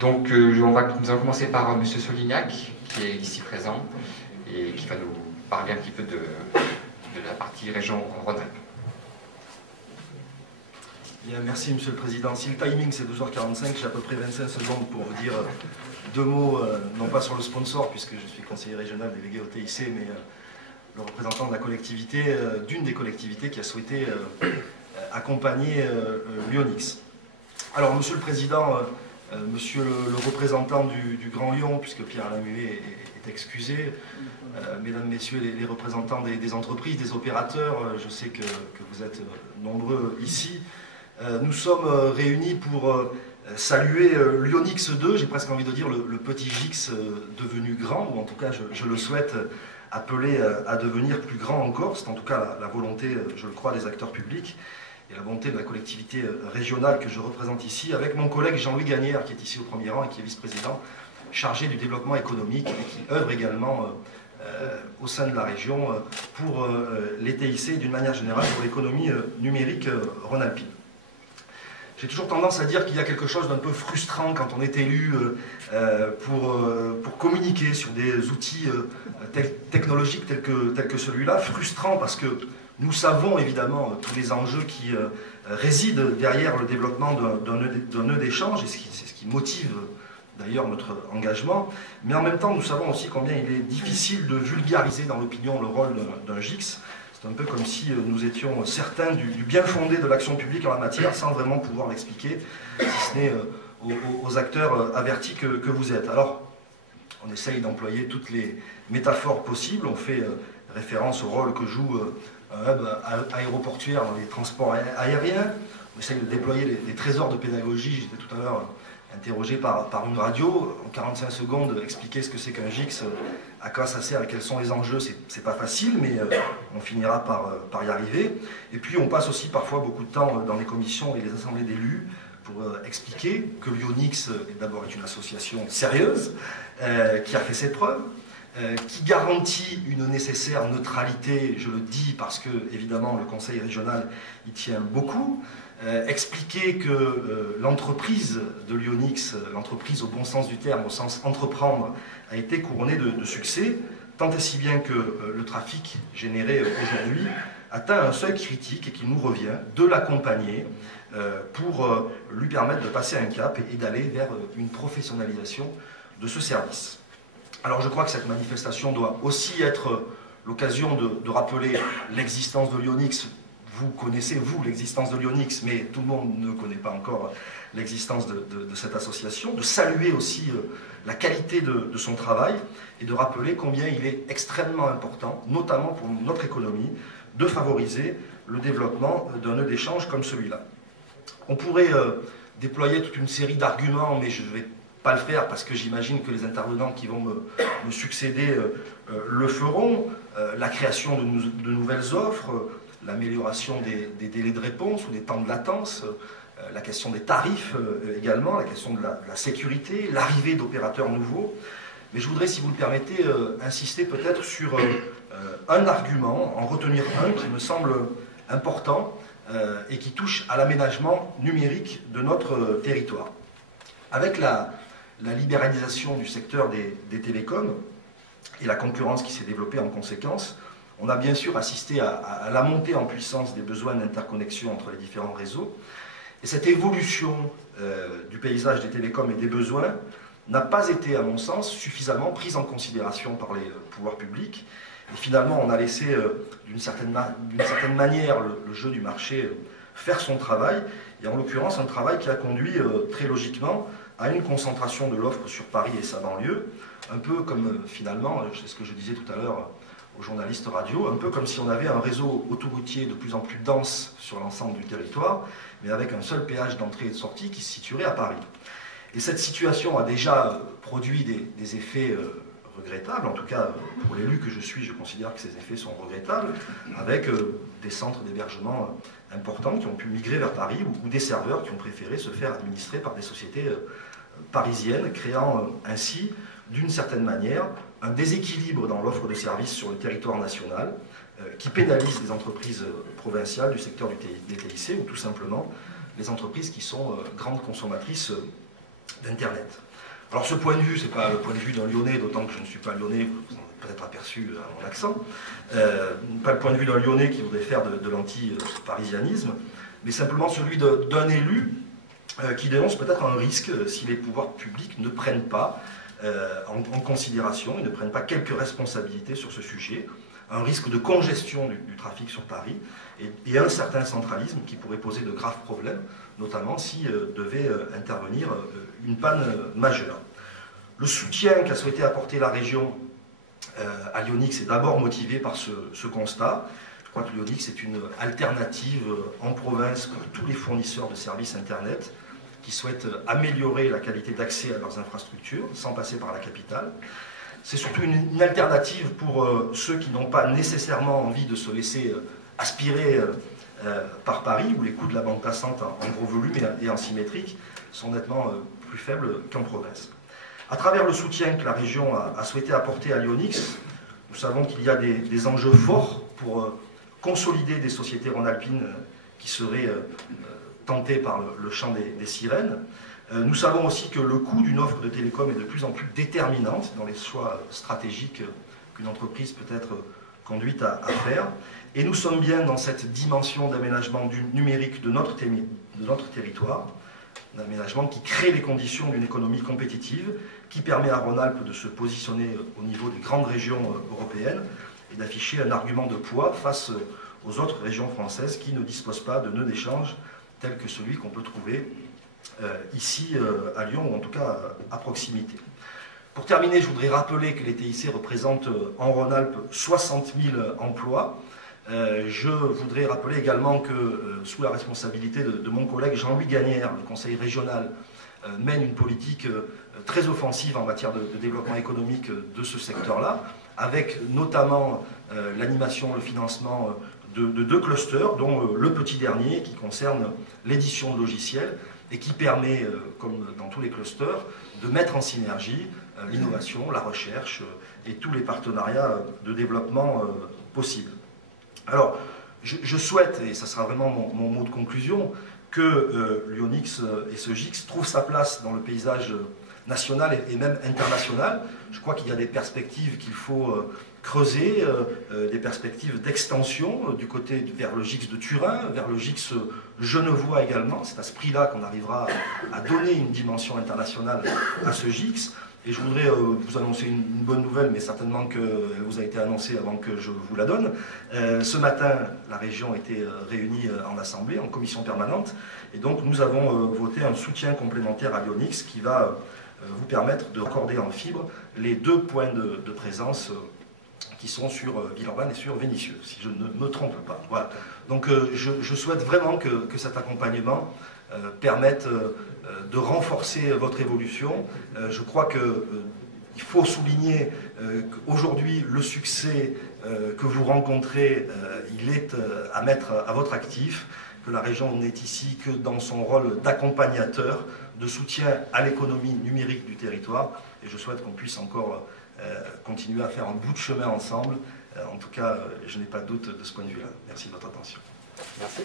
Donc nous allons commencer par M. Solignac, qui est ici présent, et qui va nous parler un petit peu de la partie région Rhône-Alpes. Merci Monsieur le Président. Si le timing c'est 12h45, j'ai à peu près 25 secondes pour vous dire deux mots, non pas sur le sponsor, puisque je suis conseiller régional délégué au TIC, mais le représentant de la collectivité, d'une des collectivités qui a souhaité accompagner Lyonix. Alors Monsieur le Président, Monsieur le représentant du Grand Lyon, puisque Pierre-Alain Muet est excusé, Mesdames, Messieurs les représentants des entreprises, des opérateurs, je sais que vous êtes nombreux ici. Nous sommes réunis pour saluer Lyonix 2, j'ai presque envie de dire le petit Gix devenu grand, ou en tout cas je le souhaite appelé à devenir plus grand encore. C'est en tout cas la volonté, je le crois, des acteurs publics et la volonté de la collectivité régionale que je représente ici, avec mon collègue Jean-Louis Gagnère, qui est ici au premier rang et qui est vice-président chargé du développement économique et qui œuvre également au sein de la région pour les TIC et d'une manière générale pour l'économie numérique rhône-alpine. J'ai toujours tendance à dire qu'il y a quelque chose d'un peu frustrant quand on est élu pour communiquer sur des outils technologiques tels que celui-là. Frustrant parce que nous savons évidemment tous les enjeux qui résident derrière le développement d'un nœud d'échange, et c'est ce qui motive d'ailleurs notre engagement. Mais en même temps, nous savons aussi combien il est difficile de vulgariser dans l'opinion le rôle d'un GIX. C'est un peu comme si nous étions certains du bien fondé de l'action publique en la matière sans vraiment pouvoir l'expliquer, si ce n'est aux acteurs avertis que vous êtes. Alors, on essaye d'employer toutes les métaphores possibles. On fait référence au rôle que joue un hub aéroportuaire dans les transports aériens. On essaye de déployer des trésors de pédagogie. J'étais tout à l'heure interrogé par une radio. En 45 secondes, expliquer ce que c'est qu'un GIX, à quoi ça sert et quels sont les enjeux, c'est pas facile, mais on finira par y arriver. Et puis on passe aussi parfois beaucoup de temps dans les commissions et les assemblées d'élus pour expliquer que Lyonix d'abord est une association sérieuse, qui a fait ses preuves, qui garantit une nécessaire neutralité, je le dis parce que évidemment le conseil régional y tient beaucoup, expliquer que l'entreprise de Lyonix, l'entreprise au bon sens du terme, au sens entreprendre, a été couronnée de succès, tant et si bien que le trafic généré aujourd'hui atteint un seuil critique et qu'il nous revient de l'accompagner pour lui permettre de passer un cap et d'aller vers une professionnalisation de ce service. Alors je crois que cette manifestation doit aussi être l'occasion de rappeler l'existence de Lyonix. Vous connaissez, vous, l'existence de Lyonix, mais tout le monde ne connaît pas encore l'existence de cette association, de saluer aussi la qualité de son travail et de rappeler combien il est extrêmement important, notamment pour notre économie, de favoriser le développement d'un nœud d'échange comme celui-là. On pourrait déployer toute une série d'arguments, mais je ne vais pas le faire parce que j'imagine que les intervenants qui vont me succéder le feront. La création de nouvelles offres, l'amélioration des délais de réponse ou des temps de latence, la question des tarifs également, la question de la sécurité, l'arrivée d'opérateurs nouveaux. Mais je voudrais, si vous le permettez, insister peut-être sur un argument, en retenir un qui me semble important et qui touche à l'aménagement numérique de notre territoire. Avec la libéralisation du secteur des télécoms et la concurrence qui s'est développée en conséquence, on a bien sûr assisté à la montée en puissance des besoins d'interconnexion entre les différents réseaux. Et cette évolution du paysage des télécoms et des besoins n'a pas été, à mon sens, suffisamment prise en considération par les pouvoirs publics. Et finalement, on a laissé, d'une certaine manière, le jeu du marché faire son travail, et en l'occurrence un travail qui a conduit très logiquement à une concentration de l'offre sur Paris et sa banlieue, un peu comme finalement, c'est ce que je disais tout à l'heure aux journalistes radio, un peu comme si on avait un réseau autoroutier de plus en plus dense sur l'ensemble du territoire, mais avec un seul péage d'entrée et de sortie qui se situerait à Paris. Et cette situation a déjà produit des effets regrettables, en tout cas pour l'élu que je suis, je considère que ces effets sont regrettables, avec des centres d'hébergement importants qui ont pu migrer vers Paris, ou des serveurs qui ont préféré se faire administrer par des sociétés parisiennes, créant ainsi, d'une certaine manière, un déséquilibre dans l'offre de services sur le territoire national qui pénalise les entreprises provinciales du secteur des TIC ou tout simplement les entreprises qui sont grandes consommatrices d'Internet. Alors ce point de vue, ce n'est pas le point de vue d'un Lyonnais, d'autant que je ne suis pas Lyonnais, vous en avez peut-être aperçu à mon accent, pas le point de vue d'un Lyonnais qui voudrait faire de l'anti-parisianisme, mais simplement celui d'un élu qui dénonce peut-être un risque si les pouvoirs publics ne prennent pas en considération, ils ne prennent pas quelques responsabilités sur ce sujet, un risque de congestion du trafic sur Paris et un certain centralisme qui pourrait poser de graves problèmes, notamment si devait intervenir une panne majeure. Le soutien qu'a souhaité apporter la région à Lyonix est d'abord motivé par ce constat. Je crois que Lyonix est une alternative en province pour tous les fournisseurs de services Internet qui souhaitent améliorer la qualité d'accès à leurs infrastructures sans passer par la capitale. C'est surtout une alternative pour ceux qui n'ont pas nécessairement envie de se laisser aspirer par Paris, où les coûts de la bande passante en gros volume et en symétrique sont nettement plus faibles qu'en province. À travers le soutien que la région a souhaité apporter à Lyonix, nous savons qu'il y a des enjeux forts pour consolider des sociétés rhône-alpines qui seraient tentées par le chant des sirènes. Nous savons aussi que le coût d'une offre de télécom est de plus en plus déterminante dans les choix stratégiques qu'une entreprise peut être conduite à faire. Et nous sommes bien dans cette dimension d'aménagement du numérique de notre territoire, un aménagement qui crée les conditions d'une économie compétitive, qui permet à Rhône-Alpes de se positionner au niveau des grandes régions européennes et d'afficher un argument de poids face aux autres régions françaises qui ne disposent pas de nœuds d'échange tel que celui qu'on peut trouver ici à Lyon, ou en tout cas à proximité. Pour terminer, je voudrais rappeler que les TIC représentent en Rhône-Alpes 60 000 emplois. Je voudrais rappeler également que, sous la responsabilité de mon collègue Jean-Louis Gagnère, le conseil régional mène une politique très offensive en matière de développement économique de ce secteur-là, avec notamment l'animation, le financement de 2 clusters, dont le petit dernier qui concerne l'édition de logiciels et qui permet, comme dans tous les clusters, de mettre en synergie l'innovation, la recherche et tous les partenariats de développement possibles. Alors, je souhaite, et ça sera vraiment mon mot de conclusion, que Lyonix et ce GIX trouvent sa place dans le paysage national et même international. Je crois qu'il y a des perspectives qu'il faut creuser, des perspectives d'extension du côté vers le GIX de Turin, vers le GIX genevois également. C'est à ce prix-là qu'on arrivera à donner une dimension internationale à ce GIX. Et je voudrais vous annoncer une bonne nouvelle, mais certainement qu'elle vous a été annoncée avant que je vous la donne. Ce matin, la région était réunie en assemblée, en commission permanente, et donc nous avons voté un soutien complémentaire à Lyonix qui va vous permettre de raccorder en fibre les 2 points de présence qui sont sur Villeurbanne et sur Vénissieux, si je ne me trompe pas. Voilà. Donc je souhaite vraiment que cet accompagnement permette de renforcer votre évolution. Je crois qu'il faut souligner qu'aujourd'hui, le succès que vous rencontrez, il est à mettre à votre actif, que la région n'est ici que dans son rôle d'accompagnateur, de soutien à l'économie numérique du territoire. Et je souhaite qu'on puisse encore continuer à faire un bout de chemin ensemble. En tout cas, je n'ai pas de doute de ce point de vue-là. Merci de votre attention. Merci.